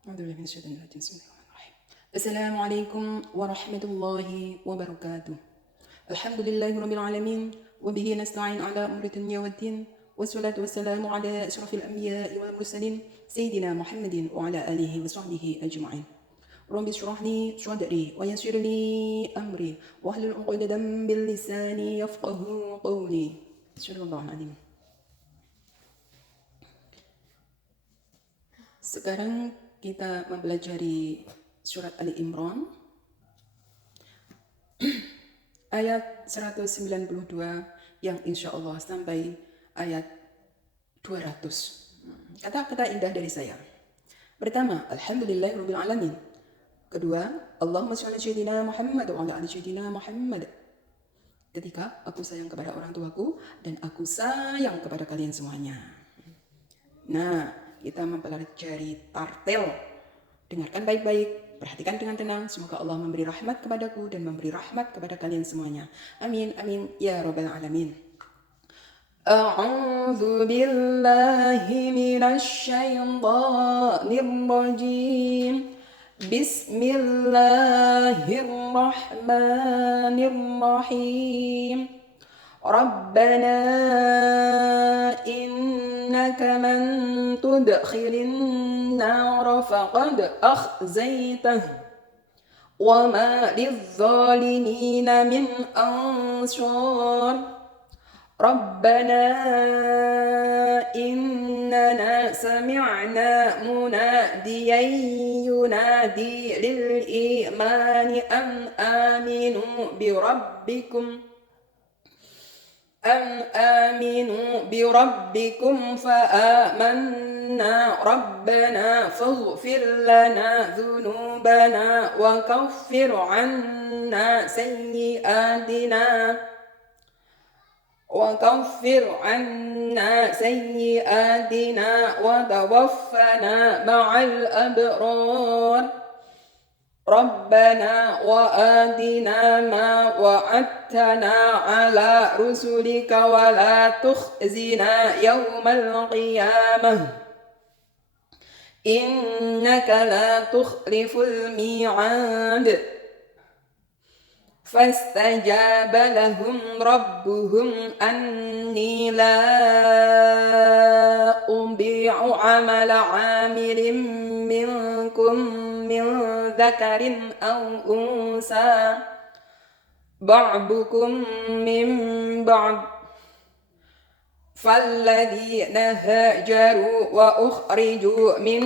أعوذ بالله من الشيطان الرجيم. بسم الله الرحمن الرحيم. السلام عليكم ورحمة الله وبركاته. الحمد لله رب العالمين، وبه نستعين على أمر الدنيا والدين، والصلاة والسلام على أشرف الأنبياء والمرسلين سيدنا محمد وعلى آله وصحبه أجمعين. رب اشرح لي صدري ويسر لي أمري واحلل عقدة من لساني يفقه قولي. صدق الله العظيم. Sekarang kita mempelajari surat Ali Imran ayat 192 yang insya Allah sampai ayat 200. Kata-kata indah dari saya. Pertama, Alhamdulillahirabbil alamin. Kedua, Allahumma shalli ala sayyidina Muhammad wa ala ali sayyidina Muhammad. Ketika aku sayang kepada orang tuaku dan aku sayang kepada kalian semuanya. Nah, kita mempelajari tartil. Dengarkan baik-baik, perhatikan dengan tenang. Semoga Allah memberi rahmat kepadaku dan memberi rahmat kepada kalian semuanya. Amin, amin, ya rabbal alamin. A'udzu billahi minasy syaithanir rajim. Bismillahirrahmanirrahim. Rabbana innaka man tudkhilin nar faqad akhzaytah wa ma lizzalimin min ansar. Rabbana innana sami'na munadiyan yunadi lil imani an aminu bi rabbikum فآمنا ربنا فاغفر لنا ذنوبنا وكفر عنا سيئاتنا وتوفنا مع الأبرار. ربنا وآتنا ما وعدتنا على رسلك ولا تخزنا يوم القيامة إنك لا تخلف الميعاد. فاستجاب لهم ربهم أني لا أضيع عمل عامل منكم من ذكر أو أنثى بعضكم من بعض. فالذين هاجروا وأخرجوا من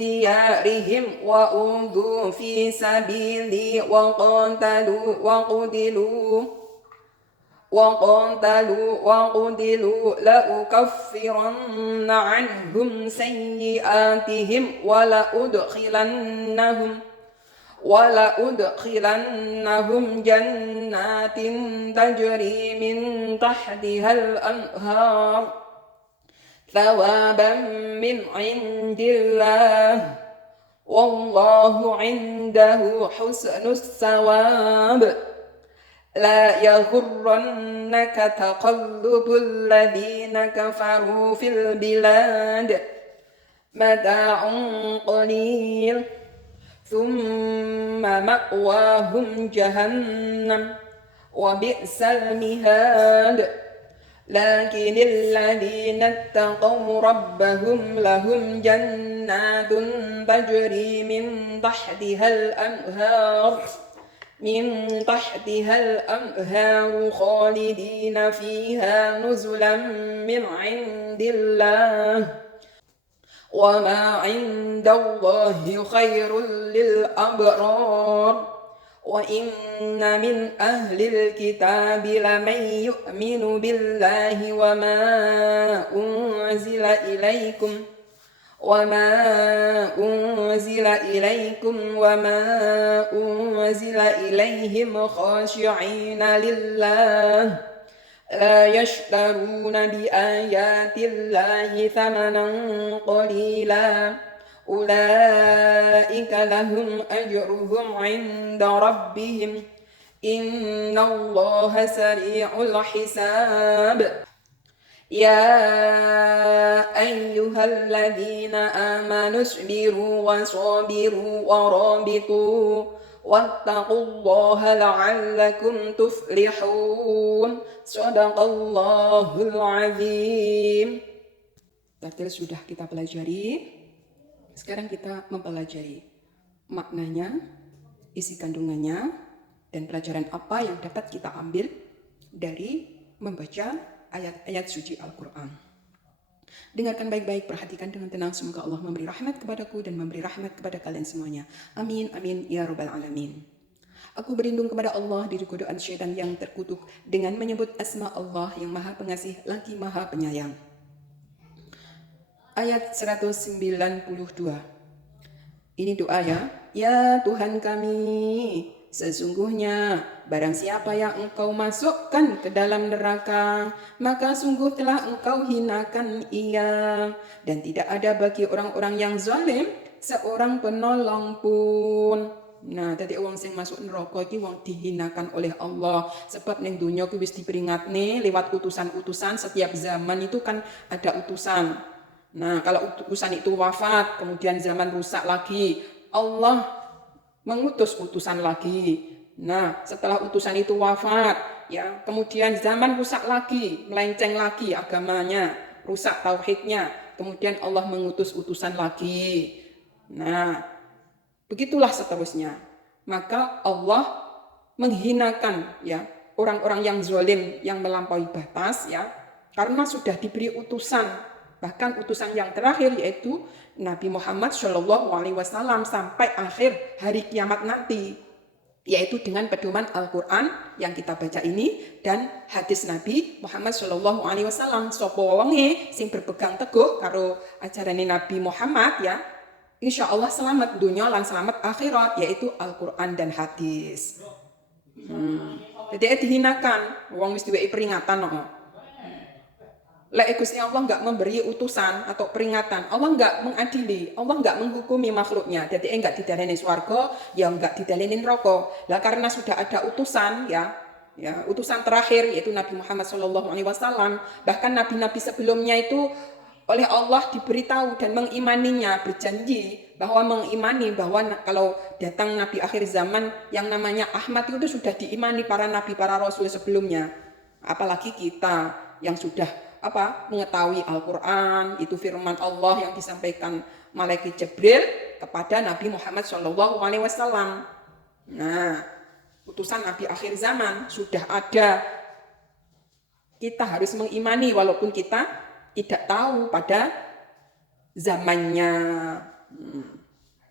ديارهم وأوذوا في سبيلي وقتلوا لأكفرن عنهم سيئاتهم ولأدخلنهم جنات تجري من تحتها الأنهار ثوابا من عند الله والله عنده حسن الثواب. لا يغرنك تقلب الذين كفروا في البلاد متاع قليل ثم مأواهم جهنم وبئس المهاد. لكن الذين اتقوا ربهم لهم جنات تجري من تحتها الأنهار خالدين فيها نزلا من عند الله وما عند الله خير للأبرار. وإن من أهل الكتاب لمن يؤمن بالله وما أنزل إليكم وما أنزل إليهم خاشعين لله لا يشترون بآيات الله ثمنا قليلا أولئك لهم أجرهم عند ربهم إن الله سريع الحساب. يا أيها الذين آمنوا اصبروا وصابروا ورابطوا واتقوا الله لعلكم تفلحون صدق الله العظيم. Tartil sudah kita pelajari. Sekarang kita mempelajari maknanya, isi kandungannya, dan pelajaran apa yang dapat kita ambil dari membaca ayat-ayat suci Al-Quran. Dengarkan baik-baik, perhatikan dengan tenang. Semoga Allah memberi rahmat kepadaku dan memberi rahmat kepada kalian semuanya. Amin, amin, ya rabbal alamin. Aku berlindung kepada Allah dari godaan syaitan yang terkutuk dengan menyebut asma Allah yang maha pengasih lagi maha penyayang. Ayat 192. Ini doa ya. Ya Tuhan kami, sesungguhnya barang siapa yang Engkau masukkan ke dalam neraka, maka sungguh telah Engkau hinakan ia, dan tidak ada bagi orang-orang yang zalim seorang penolong pun. Nah, tadi wong sing masuk neraka iki wong dihinakan oleh Allah. Sebab ning dunya ku wis diperingatne lewat utusan-utusan. Setiap zaman itu kan ada utusan. Nah, kalau utusan itu wafat, kemudian zaman rusak lagi, Allah mengutus utusan lagi. Nah, setelah utusan itu wafat, ya, kemudian zaman rusak lagi, melenceng lagi agamanya, rusak tauhidnya, kemudian Allah mengutus utusan lagi. Nah, begitulah seterusnya. Maka Allah menghinakan ya orang-orang yang zalim, yang melampaui batas ya, karena sudah diberi utusan. Bahkan utusan yang terakhir yaitu Nabi Muhammad SAW sampai akhir hari kiamat nanti, yaitu dengan pedoman Al-Quran yang kita baca ini dan hadis Nabi Muhammad SAW. Sapa wonge sing berpegang teguh karo ajarane Nabi Muhammad ya, insya Allah selamat dunia lan selamat akhirat, yaitu Al-Quran dan hadis. Jadi dihinakan, wong wis diwehi peringatan no. Lek Gusti Allah enggak memberi utusan atau peringatan, Allah enggak mengadili, Allah enggak menghukumi makhluknya. Jadi enggak didaleni swarga, ya enggak didaleni neraka. Lah karena sudah ada utusan ya utusan terakhir yaitu Nabi Muhammad SAW. Bahkan nabi-nabi sebelumnya itu oleh Allah diberitahu dan mengimaninya, berjanji bahwa mengimani bahwa kalau datang Nabi akhir zaman yang namanya Ahmad itu sudah diimani para nabi, para rasul sebelumnya. Apalagi kita yang sudah mengetahui Al-Quran, itu firman Allah yang disampaikan malaikat Jibril kepada Nabi Muhammad SAW. Nah, utusan Nabi akhir zaman sudah ada. Kita harus mengimani walaupun kita tidak tahu pada zamannya.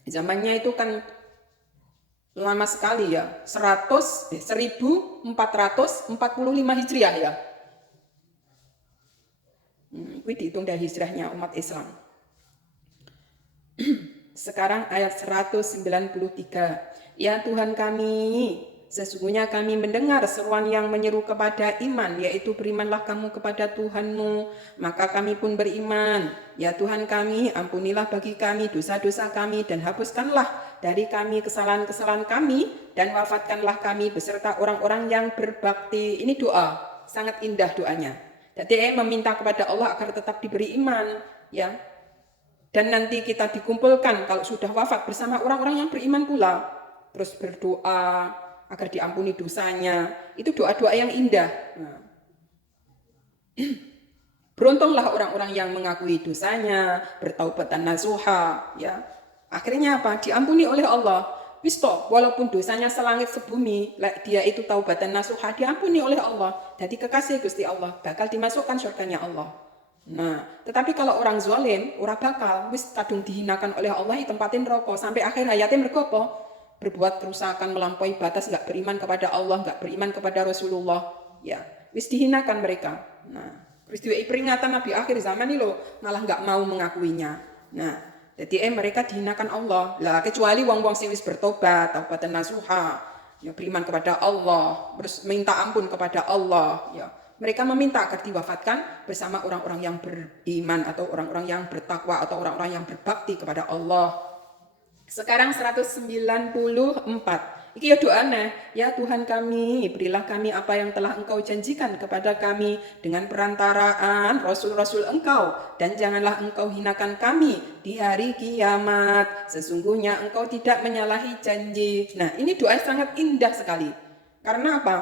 Zamannya itu kan lama sekali ya, 1445 Hijriah ya. Ini dihitung dari hijrahnya umat Islam. Sekarang ayat 193. Ya Tuhan kami, sesungguhnya kami mendengar seruan yang menyeru kepada iman, yaitu berimanlah kamu kepada Tuhanmu, maka kami pun beriman. Ya Tuhan kami, ampunilah bagi kami dosa-dosa kami dan hapuskanlah dari kami kesalahan-kesalahan kami dan wafatkanlah kami beserta orang-orang yang berbakti. Ini doa, sangat indah doanya. Jadi meminta kepada Allah agar tetap diberi iman, ya. Dan nanti kita dikumpulkan kalau sudah wafat bersama orang-orang yang beriman pula. Terus berdoa agar diampuni dosanya. Itu doa-doa yang indah. Nah. Beruntunglah orang-orang yang mengakui dosanya, bertaubat dan nasuha, ya. Akhirnya apa? Diampuni oleh Allah. Wisto, walaupun dosanya selangit sebumi, dia itu taubat dan nasuha, diampuni oleh Allah. Jadi kekasih Gusti Allah, bakal dimasukkan surganya Allah. Nah, tetapi kalau orang zalim, ora bakal, wis kadung dihinakan oleh Allah, ditempatin rokok sampai akhir hayatnya mergo apa? Berbuat kerusakan, melampaui batas, enggak beriman kepada Allah, enggak beriman kepada Rasulullah, ya. Wis dihinakan mereka. Nah, peristiwa peringatan Nabi akhir zaman ini loh, malah enggak mau mengakuinya. Nah, jadi mereka dihinakan Allah. Lah kecuali wong-wong sing wis bertobat, taubatan nasuha, ya beriman kepada Allah, terus minta ampun kepada Allah, ya. Mereka meminta agar diwafatkan bersama orang-orang yang beriman atau orang-orang yang bertakwa atau orang-orang yang berbakti kepada Allah. Sekarang 194. Iki ya doanya, ya Tuhan kami, berilah kami apa yang telah Engkau janjikan kepada kami dengan perantaraan Rasul-Rasul Engkau, dan janganlah Engkau hinakan kami di hari kiamat. Sesungguhnya Engkau tidak menyalahi janji. Nah, ini doa sangat indah sekali. Karena apa?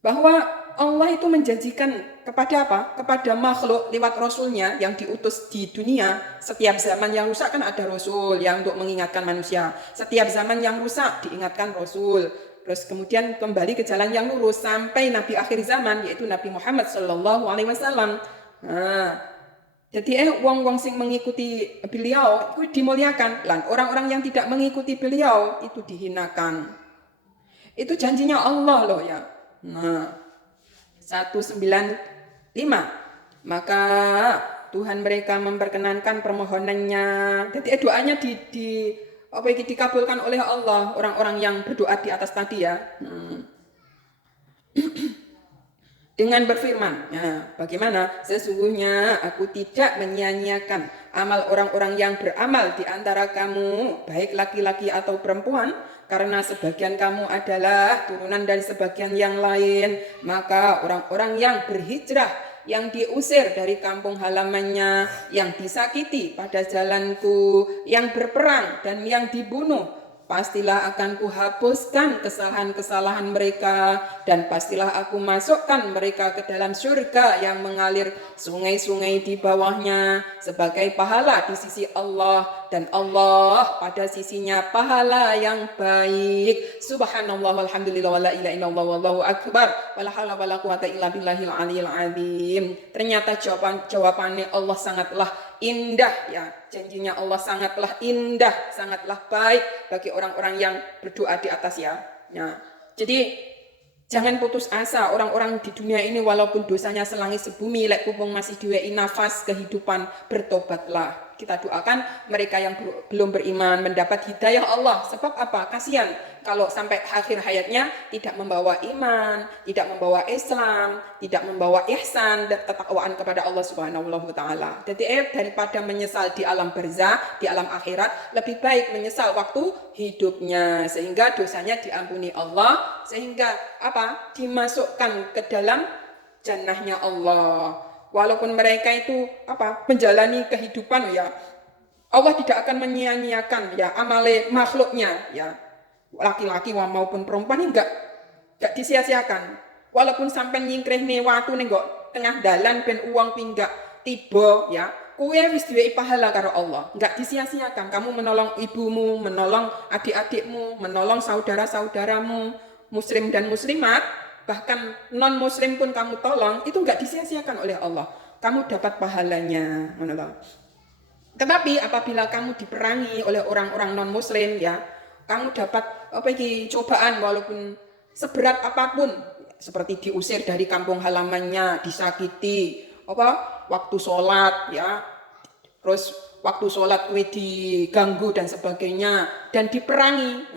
Bahwa Allah itu menjanjikan kepada apa? Kepada makhluk lewat Rasulnya yang diutus di dunia. Setiap zaman yang rusak kan ada Rasul yang untuk mengingatkan manusia. Setiap zaman yang rusak diingatkan Rasul. Terus kemudian kembali ke jalan yang lurus sampai Nabi akhir zaman, yaitu Nabi Muhammad SAW. Nah, jadi wong-wong sing mengikuti beliau itu dimuliakan. Dan orang-orang yang tidak mengikuti beliau itu dihinakan. Itu janjinya Allah loh ya. Nah, 195. Maka Tuhan mereka memperkenankan permohonannya. Jadi doanya dikabulkan oleh Allah, orang-orang yang berdoa di atas tadi ya. Dengan berfirman, bagaimana? Sesungguhnya aku tidak menyia-nyiakan amal orang-orang yang beramal di antara kamu, baik laki-laki atau perempuan, karena sebagian kamu adalah turunan dari sebagian yang lain. Maka orang-orang yang berhijrah, yang diusir dari kampung halamannya, yang disakiti pada jalanku, yang berperang dan yang dibunuh, pastilah akan kuhapuskan kesalahan-kesalahan mereka, dan pastilah aku masukkan mereka ke dalam surga yang mengalir sungai-sungai di bawahnya sebagai pahala di sisi Allah, dan Allah pada sisinya pahala yang baik. Subhanallah walhamdulillah wala ilaha illallah wallahu akbar wala haula wala quwata illa billahil aliyil azim. Ternyata jawabannya Allah sangatlah indah ya. Janjinya Allah sangatlah indah, sangatlah baik bagi orang-orang yang berdoa di atas ya. Jadi jangan putus asa orang-orang di dunia ini, walaupun dosanya selangit sebumi, lek pupung masih diwei nafas kehidupan, bertobatlah. Kita doakan mereka yang belum beriman mendapat hidayah Allah. Sebab apa? Kasihan kalau sampai akhir hayatnya tidak membawa iman, tidak membawa Islam, tidak membawa ihsan dan ketakwaan kepada Allah Subhanahu wa taala. Jadi daripada menyesal di alam barzah, di alam akhirat, lebih baik menyesal waktu hidupnya sehingga dosanya diampuni Allah, sehingga apa? Dimasukkan ke dalam jannahnya Allah. Walaupun mereka itu menjalani kehidupan ya, Allah tidak akan menyia-nyiakan ya amale makhluknya ya, laki-laki maupun perempuan enggak disia-siakan. Walaupun sampai nyingkrehne watu ning tengah dalan ben uang pinggak tiba ya, kowe wis duwe pahala karo Allah, enggak disia-siakan. Kamu menolong ibumu, menolong adik-adikmu, menolong saudara-saudaramu, muslim dan muslimat, bahkan non muslim pun kamu tolong, itu enggak disia-siakan oleh Allah. Kamu dapat pahalanya, menolong. Tetapi apabila kamu diperangi oleh orang-orang non muslim ya, kamu dapat cobaan walaupun seberat apapun, seperti diusir dari kampung halamannya, disakiti, waktu sholat ya, terus waktu sholat diganggu dan sebagainya, dan diperangi.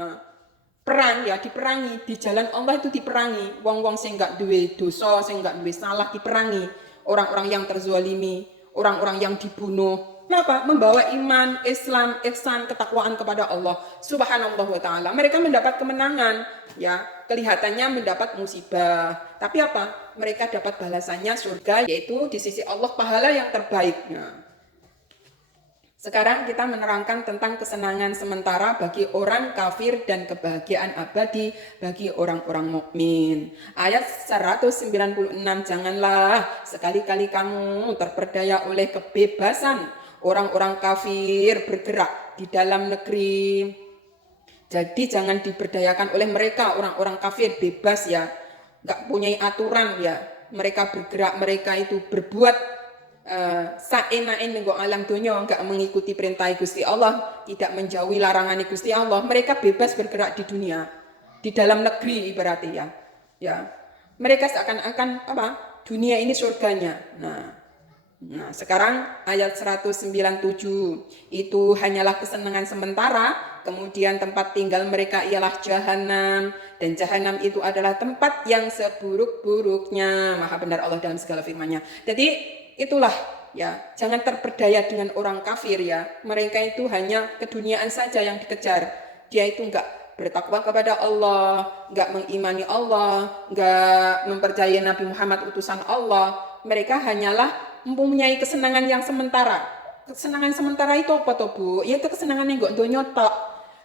Perang ya, diperangi di jalan Allah itu diperangi. Wong-wong sing enggak duwe dosa, sing enggak duwe salah diperangi. Orang-orang yang terzalimi, orang-orang yang dibunuh. Kenapa? Membawa iman, Islam, ihsan, ketakwaan kepada Allah Subhanahu wa taala. Mereka mendapat kemenangan ya, kelihatannya mendapat musibah. Tapi apa? Mereka dapat balasannya surga, yaitu di sisi Allah pahala yang terbaik. Sekarang kita menerangkan tentang kesenangan sementara bagi orang kafir dan kebahagiaan abadi bagi orang-orang mukmin. Ayat 196, janganlah sekali-kali kamu terperdaya oleh kebebasan orang-orang kafir bergerak di dalam negeri. Jadi jangan diberdayakan oleh mereka, orang-orang kafir bebas ya, gak punya aturan ya. Mereka bergerak, mereka itu berbuat saenaen nenggo alam dunia, enggak mengikuti perintah Gusti Allah, tidak menjauhi larangan Gusti Allah. Mereka bebas bergerak di dunia, di dalam negeri ibaratnya ya. Mereka seakan-akan dunia ini surganya. Nah, sekarang ayat 197, itu hanyalah kesenangan sementara, kemudian tempat tinggal mereka ialah jahanam, dan jahanam itu adalah tempat yang seburuk-buruknya. Maha benar Allah dalam segala firman-Nya. Jadi itulah ya, jangan terperdaya dengan orang kafir ya. Mereka itu hanya keduniaan saja yang dikejar. Dia itu enggak bertakwa kepada Allah, nggak mengimani Allah, nggak mempercayai Nabi Muhammad utusan Allah. Mereka hanyalah mempunyai kesenangan yang sementara. Kesenangan sementara itu apa toh Bu? Yaitu kesenangan yang nggak donya tok.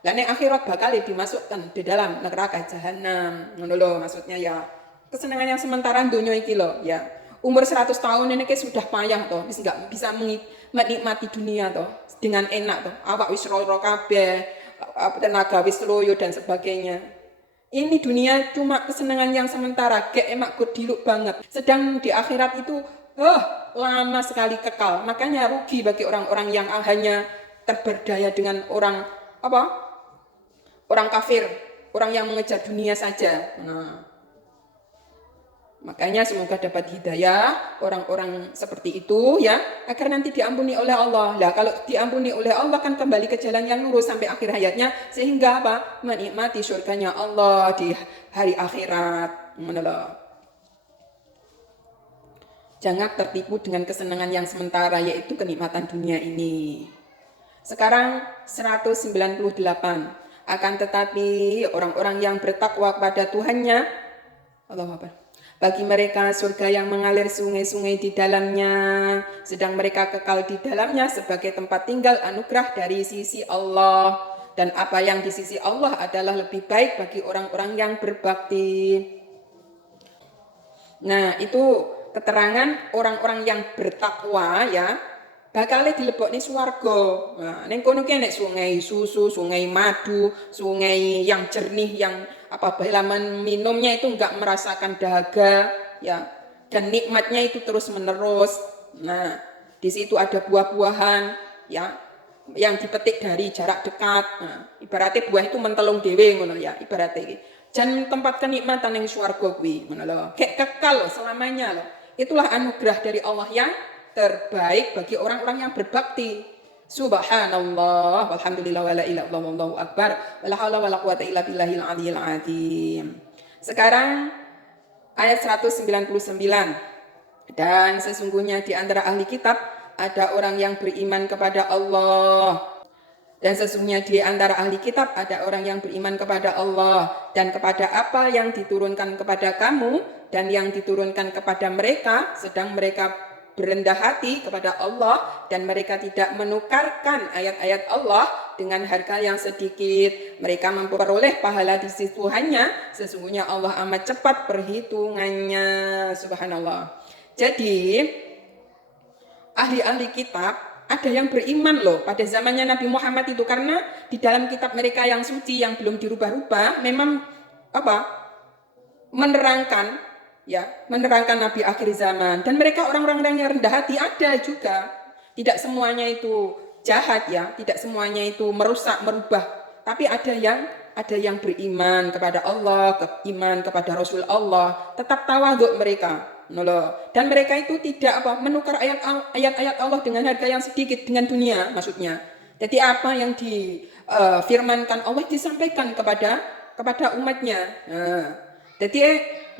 Lah nek akhirat bakal dimasukkan di dalam neraka jahanam. Ngono lho maksudnya ya. Kesenangan yang sementara donya iki lho ya. Umur 100 tahun ini sudah payah toh, wis nggak bisa menikmati dunia toh dengan enak toh. Awak wis loro kabeh, tenaga wis loyo dan sebagainya. Ini dunia cuma kesenangan yang sementara, kayak emak godiluk banget. Sedang di akhirat itu lama sekali kekal. Makanya rugi bagi orang-orang yang hanya terberdaya dengan orang kafir, orang yang mengejar dunia saja. Nah, makanya semoga dapat hidayah orang-orang seperti itu ya, agar nanti diampuni oleh Allah. Lah kalau diampuni oleh Allah kan kembali ke jalan yang lurus sampai akhir hayatnya, sehingga menikmati surganya Allah di hari akhirat. Jangan tertipu dengan kesenangan yang sementara, yaitu kenikmatan dunia ini. Sekarang 198. Akan tetapi orang-orang yang bertakwa kepada Tuhannya, Allahu Akbar, bagi mereka surga yang mengalir sungai-sungai di dalamnya, sedang mereka kekal di dalamnya sebagai tempat tinggal anugerah dari sisi Allah. Dan apa yang di sisi Allah adalah lebih baik bagi orang-orang yang berbakti. Nah, itu keterangan orang-orang yang bertakwa ya, bakal dilebokne swarga. Nah, ning kono ki nek sungai susu, sungai madu, sungai yang jernih yang apabila minumnya itu enggak merasakan dahaga ya, dan nikmatnya itu terus menerus. Nah, di situ ada buah-buahan ya yang dipetik dari jarak dekat. Nah, ibaratnya buah itu mentelung dhewe ngono ya, ibaratnya iki. Dan tempat kenikmatan yang swarga kuwi ngono lho. Kayak kekal loh, selamanya loh. Itulah anugerah dari Allah yang terbaik bagi orang-orang yang berbakti. Subhanallah, walhamdulillah, wala ilaha illallah, wallahu akbar, wala haula wala quwata illa billahil aliyil azim. Sekarang ayat 199. Dan sesungguhnya di antara ahli kitab ada orang yang beriman kepada Allah. Dan sesungguhnya di antara ahli kitab ada orang yang beriman kepada Allah dan kepada apa yang diturunkan kepada kamu dan yang diturunkan kepada mereka, sedang mereka berendah hati kepada Allah dan mereka tidak menukarkan ayat-ayat Allah dengan harga yang sedikit. Mereka memperoleh pahala di sisi Tuhannya. Sesungguhnya Allah amat cepat perhitungannya. Subhanallah. Jadi ahli-ahli kitab ada yang beriman loh pada zamannya Nabi Muhammad itu, karena di dalam kitab mereka yang suci yang belum dirubah-rubah memang menerangkan Nabi akhir zaman. Dan mereka orang-orang yang rendah hati ada juga. Tidak semuanya itu jahat ya, tidak semuanya itu merusak, merubah. Tapi ada yang beriman kepada Allah, iman kepada Rasul Allah, tetap tawadhu mereka. Dan mereka itu tidak menukar ayat-ayat Allah dengan harga yang sedikit dengan dunia maksudnya. Jadi apa yang difirmankan Allah disampaikan kepada umatnya. Jadi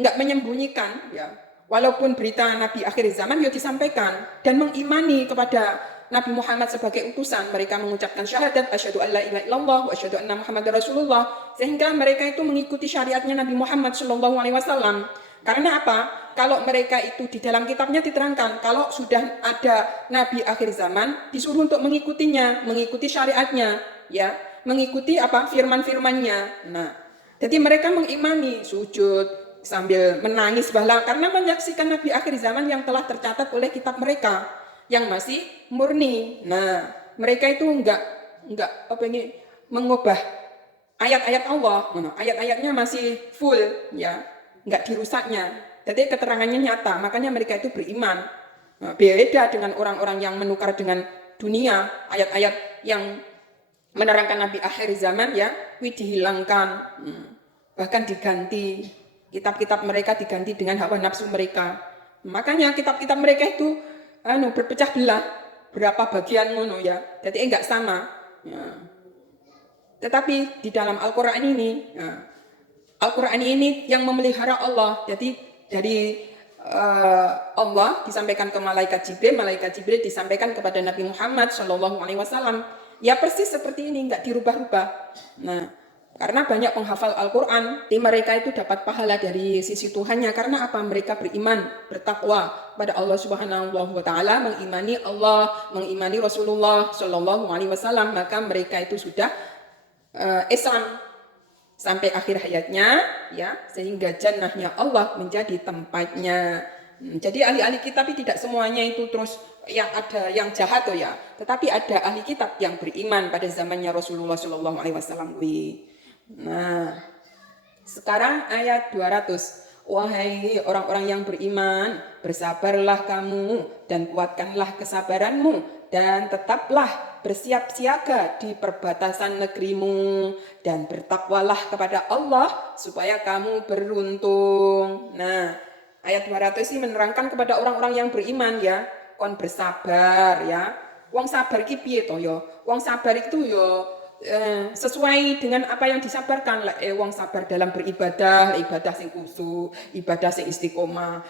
enggak menyembunyikan ya. Walaupun berita Nabi akhir zaman ya disampaikan, dan mengimani kepada Nabi Muhammad sebagai utusan. Mereka mengucapkan syahadat asyhadu alla ilaha illallah wa asyhadu anna Muhammadar Rasulullah, sehingga mereka itu mengikuti syariatnya Nabi Muhammad sallallahu alaihi wasallam. Karena apa? Kalau mereka itu di dalam kitabnya diterangkan, kalau sudah ada Nabi akhir zaman, disuruh untuk mengikutinya, mengikuti syariatnya, ya, mengikuti firman-firmannya. Nah, jadi mereka mengimani, sujud sambil menangis bahlah karena menyaksikan Nabi akhir zaman yang telah tercatat oleh kitab mereka yang masih murni. Nah, mereka itu enggak mengubah ayat-ayat Allah, ayat-ayatnya masih full, ya, enggak dirusaknya. Jadi keterangannya nyata, makanya mereka itu beriman. Nah, beda dengan orang-orang yang menukar dengan dunia, ayat-ayat yang menerangkan Nabi akhir zaman ya, dihilangkan, bahkan diganti. Kitab-kitab mereka diganti dengan hawa nafsu mereka. Makanya kitab-kitab mereka itu berpecah belah, berapa bagian ngono ya. Jadi enggak sama. Ya. Tetapi di dalam Al-Qur'an ini, Al-Qur'an ini yang memelihara Allah. Jadi dari Allah disampaikan ke malaikat Jibril disampaikan kepada Nabi Muhammad Shallallahu Alaihi Wasallam. Ya persis seperti ini, enggak dirubah-rubah. Nah, Karena banyak penghafal Al-Quran, mereka itu dapat pahala dari sisi Tuhannya. Karena apa? Mereka beriman, bertakwa pada Allah Subhanahu wa Ta'ala, mengimani Allah, mengimani Rasulullah Shallallahu Alaihi Wasallam. Maka mereka itu sudah Islam sampai akhir hayatnya, ya, sehingga jannahnya Allah menjadi tempatnya. Jadi ahli-ahli kitab tidak semuanya itu terus yang ada yang jahat tuh ya, tetapi ada ahli kitab yang beriman pada zamannya Rasulullah Shallallahu Alaihi Wasallam. Nah, sekarang ayat 200. Wahai orang-orang yang beriman, bersabarlah kamu dan kuatkanlah kesabaranmu dan tetaplah bersiap siaga di perbatasan negerimu dan bertakwalah kepada Allah supaya kamu beruntung. Nah, ayat 200 ini menerangkan kepada orang-orang yang beriman ya, kon bersabar ya. Wong sabar ki piye to ya? Wong sabar itu ya sesuai dengan apa yang disabarkan. Wong sabar dalam beribadah, ibadah sing khusyuk, ibadah sing istiqomah.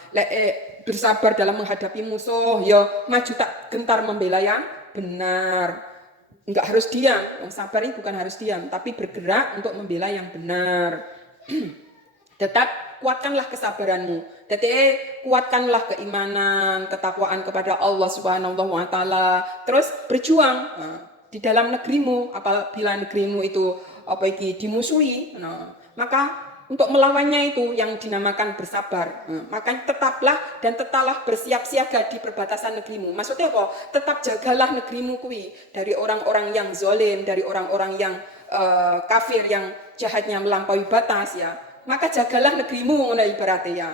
Bersabar dalam menghadapi musuh, ya maju tak gentar membela yang benar. Enggak harus diam. Wong sabar ini bukan harus diam, tapi bergerak untuk membela yang benar. Tetap kuatkanlah kesabaranmu. Kuatkanlah keimanan, ketakwaan kepada Allah Subhanahu wa Ta'ala. Terus berjuang di dalam negerimu. Apabila negerimu itu dimusuhi, maka untuk melawannya itu yang dinamakan bersabar. Maka tetaplah bersiap siaga di perbatasan negerimu. Maksudnya apa? Tetap jagalah negerimu kui dari orang-orang yang zalim, dari orang-orang yang kafir yang jahatnya melampaui batas ya. Maka jagalah negerimu ibaratnya ya.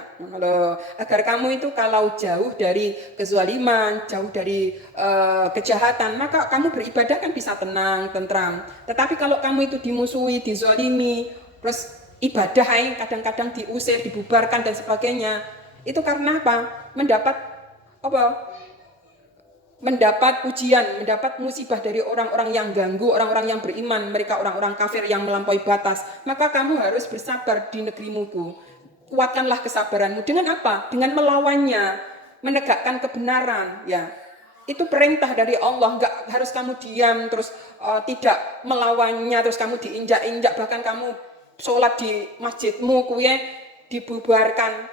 Agar kamu itu kalau jauh dari kezaliman, jauh dari kejahatan, maka kamu beribadah kan bisa tenang, tentram. Tetapi kalau kamu itu dimusuhi, dizalimi, terus ibadah kadang-kadang diusir, dibubarkan dan sebagainya, itu karena apa? Mendapat ujian, mendapat musibah dari orang-orang yang ganggu, orang-orang yang beriman, mereka orang-orang kafir yang melampaui batas. Maka kamu harus bersabar di negerimu. Kuatkanlah kesabaranmu. Dengan apa? Dengan melawannya, menegakkan kebenaran. Ya, itu perintah dari Allah. Enggak harus kamu diam terus tidak melawannya, terus kamu diinjak-injak, bahkan kamu sholat di masjidmu kuye dibubarkan,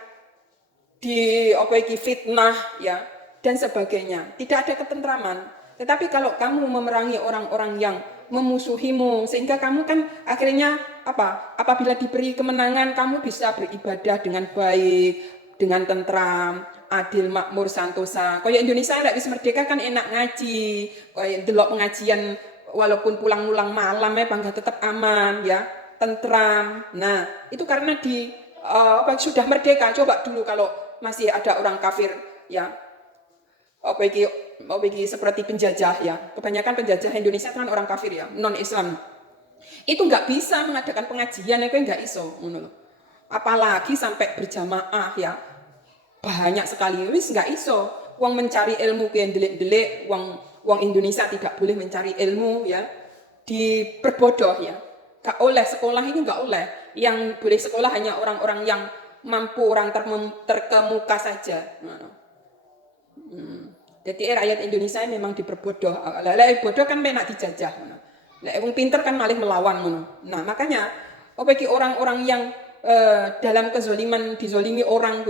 fitnah ya dan sebagainya. Tidak ada ketentraman. Tetapi kalau kamu memerangi orang-orang yang memusuhimu, sehingga kamu kan akhirnya apabila diberi kemenangan, kamu bisa beribadah dengan baik, dengan tentram, adil, makmur, santosa. Kayak Indonesia tidak bisa merdeka kan enak ngaji, kayak delok pengajian walaupun pulang-pulang malam bangga tetap aman ya, tentram. Nah, itu karena sudah merdeka. Coba dulu kalau masih ada orang kafir ya, seperti penjajah ya. Kebanyakan penjajah Indonesia kan orang kafir ya, non-Islam. Itu nggak bisa mengadakan pengajian, itu nggak iso. Apalagi sampai berjamaah ya, banyak sekali wis nggak iso. Wong mencari ilmu yang delik-delik, wong Indonesia tidak boleh mencari ilmu ya, diperbodoh ya. Gak oleh sekolah ini, nggak oleh. Yang boleh sekolah hanya orang-orang yang mampu, orang terkemuka saja. Jadi rakyat Indonesia memang diperbodoh. Bodoh kan menak dijajah. Wong pinter kan malah melawan. Nah makanya bagi orang-orang yang dalam kezoliman, dizolimi orang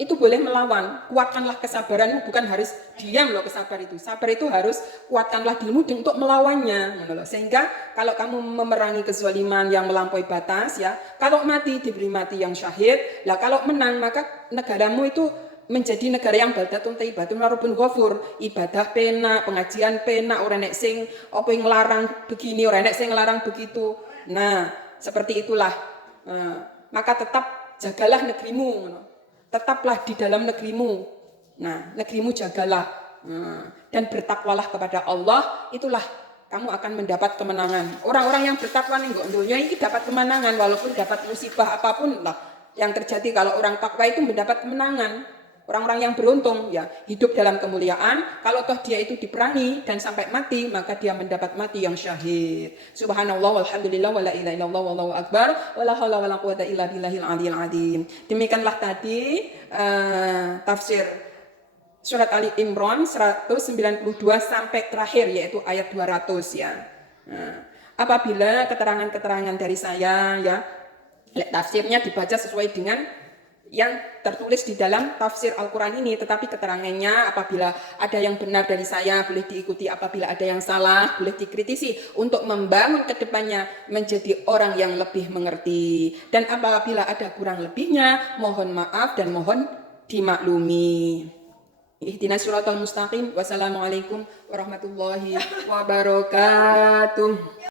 itu boleh melawan. Kuatkanlah kesabaranmu, bukan harus diam loh kesabar itu. Sabar itu harus kuatkanlah dirimu untuk melawannya. Sehingga kalau kamu memerangi kezoliman yang melampaui batas ya, kalau mati diberi mati yang syahid. Lah kalau menang maka negaramu itu menjadi negara yang baldatun thayyibatun warabun ghafur. Ibadah pena, pengajian pena, ora nek sing nglarang begini, ora nek sing nglarang begitu. Nah, seperti itulah. Maka tetap jagalah negerimu. Tetaplah di dalam negerimu. Nah, negerimu jagalah. Dan bertakwalah kepada Allah, itulah kamu akan mendapat kemenangan. Orang-orang yang bertakwa ning dunia ini dapat kemenangan walaupun dapat musibah apapun lah yang terjadi. Kalau orang takwa itu mendapat kemenangan. Orang-orang yang beruntung ya hidup dalam kemuliaan. Kalau toh dia itu diperangi dan sampai mati, maka dia mendapat mati yang syahid. Subhanallah walhamdulillah wala ilaha illallah wallahu akbar wala haula wala quwata illa billahil aliyil azim. Demikianlah tadi tafsir surat Ali Imran 192 sampai terakhir yaitu ayat 200 ya. apabila keterangan-keterangan dari saya ya, tafsirnya dibaca sesuai dengan yang tertulis di dalam tafsir Al-Quran ini, tetapi keterangannya apabila ada yang benar dari saya boleh diikuti, apabila ada yang salah boleh dikritisi untuk membangun kedepannya menjadi orang yang lebih mengerti, dan apabila ada kurang lebihnya mohon maaf dan mohon dimaklumi. Ihdinas siratal mustaqim. Wassalamualaikum warahmatullahi wabarakatuh.